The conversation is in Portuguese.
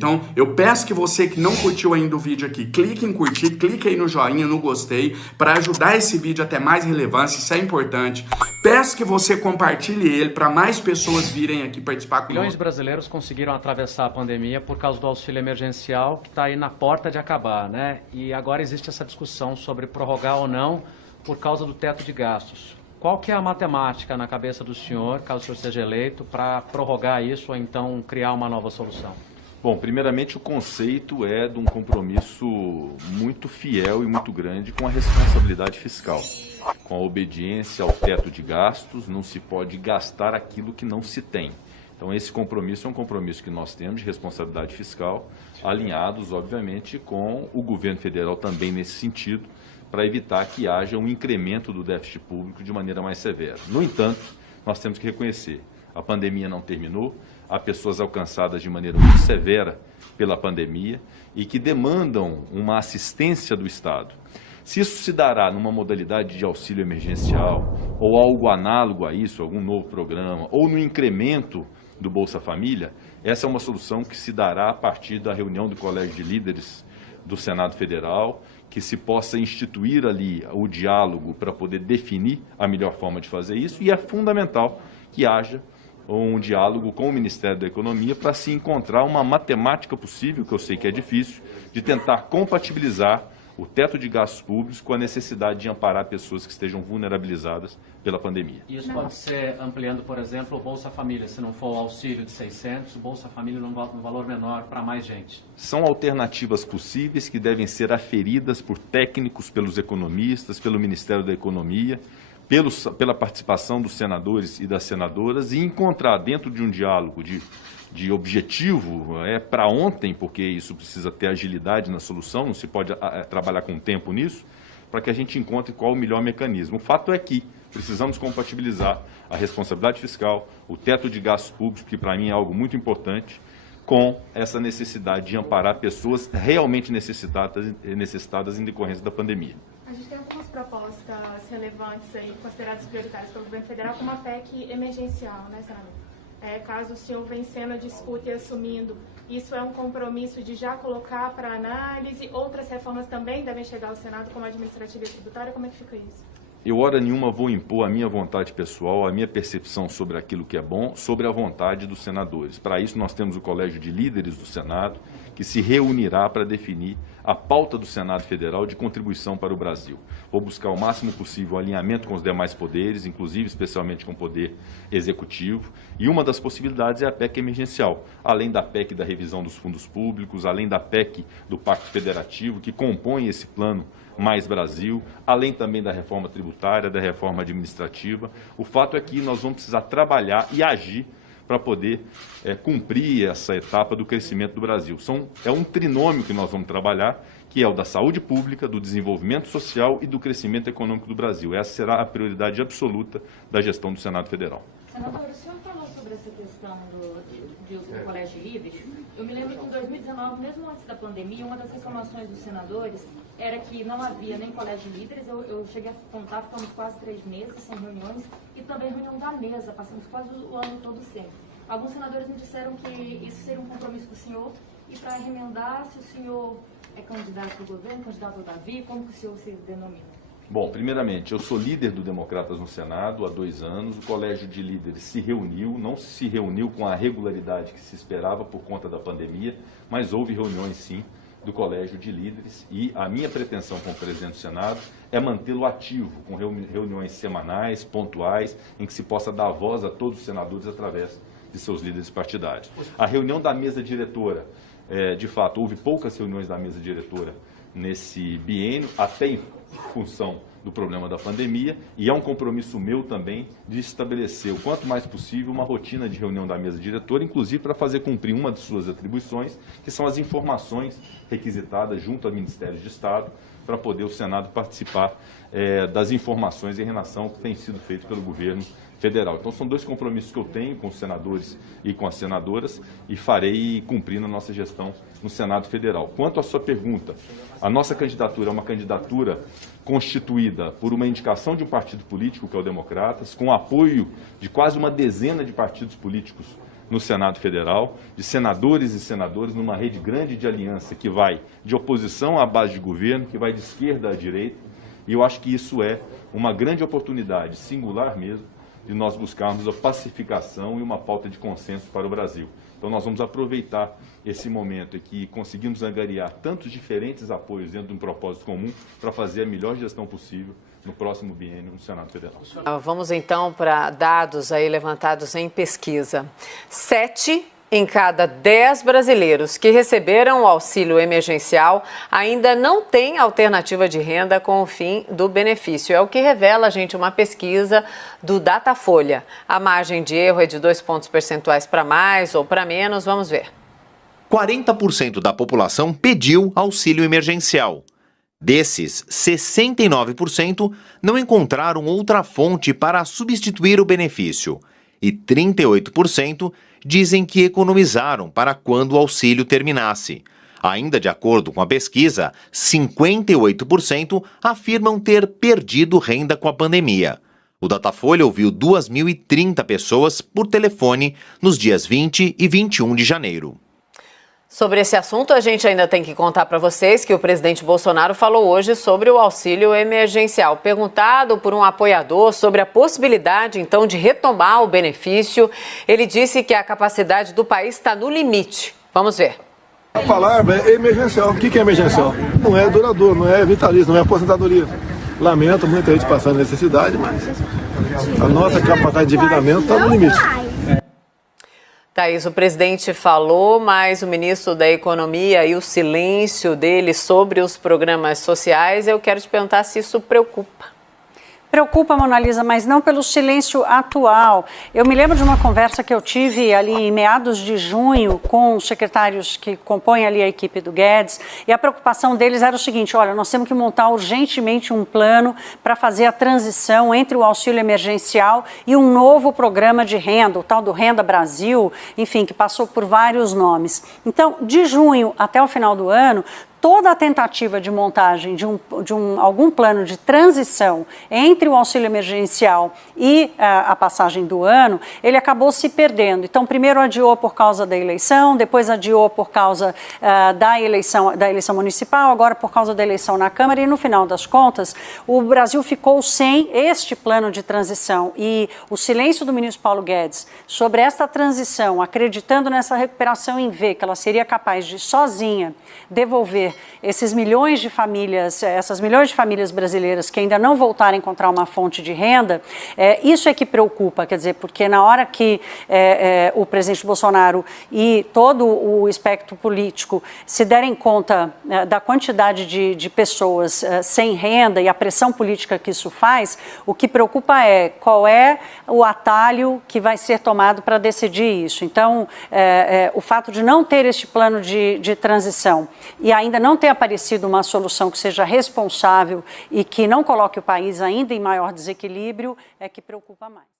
Então, eu peço que você que não curtiu ainda o vídeo aqui, clique em curtir, clique aí no joinha, no gostei, para ajudar esse vídeo a ter mais relevância, isso é importante. Peço que você compartilhe ele para mais pessoas virem aqui participar conosco. Milhões de brasileiros conseguiram atravessar a pandemia por causa do auxílio emergencial, que está aí na porta de acabar, né? E agora existe essa discussão sobre prorrogar ou não por causa do teto de gastos. Qual que é a matemática na cabeça do senhor, caso o senhor seja eleito, para prorrogar isso ou então criar uma nova solução? Bom, primeiramente o conceito é de um compromisso muito fiel e muito grande com a responsabilidade fiscal, com a obediência ao teto de gastos. Não se pode gastar aquilo que não se tem. Então esse compromisso é um compromisso que nós temos de responsabilidade fiscal, alinhados, obviamente, com o governo federal também nesse sentido, para evitar que haja um incremento do déficit público de maneira mais severa. No entanto, nós temos que reconhecer, a pandemia não terminou, há pessoas alcançadas de maneira muito severa pela pandemia e que demandam uma assistência do Estado. Se isso se dará numa modalidade de auxílio emergencial ou algo análogo a isso, algum novo programa, ou no incremento do Bolsa Família, essa é uma solução que se dará a partir da reunião do Colégio de Líderes do Senado Federal, que se possa instituir ali o diálogo para poder definir a melhor forma de fazer isso, e é fundamental que haja um diálogo com o Ministério da Economia para se encontrar uma matemática possível, que eu sei que é difícil, de tentar compatibilizar o teto de gastos públicos com a necessidade de amparar pessoas que estejam vulnerabilizadas pela pandemia. Isso pode ser ampliando, por exemplo, o Bolsa Família, se não for o auxílio de 600, o Bolsa Família num valor menor para mais gente. São alternativas possíveis que devem ser aferidas por técnicos, pelos economistas, pelo Ministério da Economia, pela participação dos senadores e das senadoras, e encontrar dentro de um diálogo de objetivo para ontem, porque isso precisa ter agilidade na solução, não se pode trabalhar com tempo nisso, para que a gente encontre qual o melhor mecanismo. O fato é que precisamos compatibilizar a responsabilidade fiscal, o teto de gastos públicos, que para mim é algo muito importante, com essa necessidade de amparar pessoas realmente necessitadas em decorrência da pandemia. A gente tem algumas propostas relevantes aí, consideradas prioritárias pelo governo federal, como a PEC emergencial, né, senador? Caso o senhor vencendo a disputa e assumindo, isso é um compromisso de já colocar para análise? Outras reformas também devem chegar ao Senado, como a administrativa e tributária? Como é que fica isso? Eu, hora nenhuma, vou impor a minha vontade pessoal, a minha percepção sobre aquilo que é bom, sobre a vontade dos senadores. Para isso, nós temos o Colégio de Líderes do Senado, que se reunirá para definir a pauta do Senado Federal de contribuição para o Brasil. Vou buscar o máximo possível o alinhamento com os demais poderes, inclusive especialmente com o poder executivo, e uma das possibilidades é a PEC emergencial, além da PEC da revisão dos fundos públicos, além da PEC do Pacto Federativo, que compõe esse plano Mais Brasil, além também da reforma tributária, da reforma administrativa. O fato é que nós vamos precisar trabalhar e agir para poder cumprir essa etapa do crescimento do Brasil. É um trinômio que nós vamos trabalhar, que é o da saúde pública, do desenvolvimento social e do crescimento econômico do Brasil. Essa será a prioridade absoluta da gestão do Senado Federal. Senador, o senhor falou sobre essa questão do Colégio de Líderes. Eu me lembro que em 2019, mesmo antes da pandemia, uma das reclamações dos senadores era que não havia nem Colégio de Líderes. Eu cheguei a contar, ficamos quase 3 meses sem reuniões, e também reunião da mesa, passamos quase o ano todo sem. Alguns senadores me disseram que isso seria um compromisso do senhor, e para remendar, se o senhor é candidato do governo, candidato ao Davi, como que o senhor se denomina? Bom, primeiramente, eu sou líder do Democratas no Senado há 2 anos. O Colégio de Líderes se reuniu, não se reuniu com a regularidade que se esperava por conta da pandemia, mas houve reuniões, sim, do Colégio de Líderes, e a minha pretensão como presidente do Senado é mantê-lo ativo, com reuniões semanais, pontuais, em que se possa dar voz a todos os senadores através de seus líderes partidários. A reunião da mesa diretora, de fato, houve poucas reuniões da mesa diretora nesse biênio, até em função do problema da pandemia, e é um compromisso meu também de estabelecer o quanto mais possível uma rotina de reunião da mesa diretora, inclusive para fazer cumprir uma de suas atribuições, que são as informações requisitadas junto ao Ministério de Estado, para poder o Senado participar das informações em relação ao que tem sido feito pelo governo federal. Então são 2 compromissos que eu tenho com os senadores e com as senadoras, e farei cumprir na nossa gestão no Senado Federal. Quanto à sua pergunta, a nossa candidatura é uma candidatura constituída por uma indicação de um partido político, que é o Democratas, com apoio de quase uma dezena de partidos políticos no Senado Federal, de senadores e senadoras numa rede grande de aliança que vai de oposição à base de governo, que vai de esquerda à direita, e eu acho que isso é uma grande oportunidade, singular mesmo, de nós buscarmos a pacificação e uma pauta de consenso para o Brasil. Então nós vamos aproveitar esse momento em que conseguimos angariar tantos diferentes apoios dentro de um propósito comum para fazer a melhor gestão possível no próximo biênio no Senado Federal. Vamos então para dados aí levantados em pesquisa. 7 em cada 10 brasileiros que receberam o auxílio emergencial ainda não têm alternativa de renda com o fim do benefício. É o que revela, gente, uma pesquisa do Datafolha. A margem de erro é de 2 pontos percentuais para mais ou para menos. Vamos ver. 40% da população pediu auxílio emergencial. Desses, 69% não encontraram outra fonte para substituir o benefício e 38% dizem que economizaram para quando o auxílio terminasse. Ainda de acordo com a pesquisa, 58% afirmam ter perdido renda com a pandemia. O Datafolha ouviu 2.030 pessoas por telefone nos dias 20 e 21 de janeiro. Sobre esse assunto, a gente ainda tem que contar para vocês que o presidente Bolsonaro falou hoje sobre o auxílio emergencial. Perguntado por um apoiador sobre a possibilidade, então, de retomar o benefício, ele disse que a capacidade do país está no limite. Vamos ver. A palavra é emergencial. O que é emergencial? Não é duradouro, não é vitalício, não é aposentadoria. Lamento muita gente passando necessidade, mas a nossa capacidade de endividamento está no limite. Thaís, o presidente falou, mas o ministro da Economia e o silêncio dele sobre os programas sociais, eu quero te perguntar se isso preocupa. Preocupa, Mona Lisa, mas não pelo silêncio atual. Eu me lembro de uma conversa que eu tive ali em meados de junho com os secretários que compõem ali a equipe do Guedes, e a preocupação deles era o seguinte: olha, nós temos que montar urgentemente um plano para fazer a transição entre o auxílio emergencial e um novo programa de renda, o tal do Renda Brasil, enfim, que passou por vários nomes. Então, de junho até o final do ano, toda a tentativa de montagem de algum plano de transição entre o auxílio emergencial e a passagem do ano, ele acabou se perdendo. Então, primeiro adiou por causa da eleição, depois adiou por causa da eleição municipal, agora por causa da eleição na Câmara, e no final das contas, o Brasil ficou sem este plano de transição. E o silêncio do ministro Paulo Guedes sobre esta transição, acreditando nessa recuperação em V, que ela seria capaz de sozinha devolver esses milhões de famílias, essas milhões de famílias brasileiras que ainda não voltaram a encontrar uma fonte de renda, isso é que preocupa, quer dizer, porque na hora que o presidente Bolsonaro e todo o espectro político se derem conta da quantidade de pessoas sem renda e a pressão política que isso faz, o que preocupa é qual é o atalho que vai ser tomado para decidir isso. Então, o fato de não ter este plano de transição e ainda não ter aparecido uma solução que seja responsável e que não coloque o país ainda em maior desequilíbrio é que preocupa mais.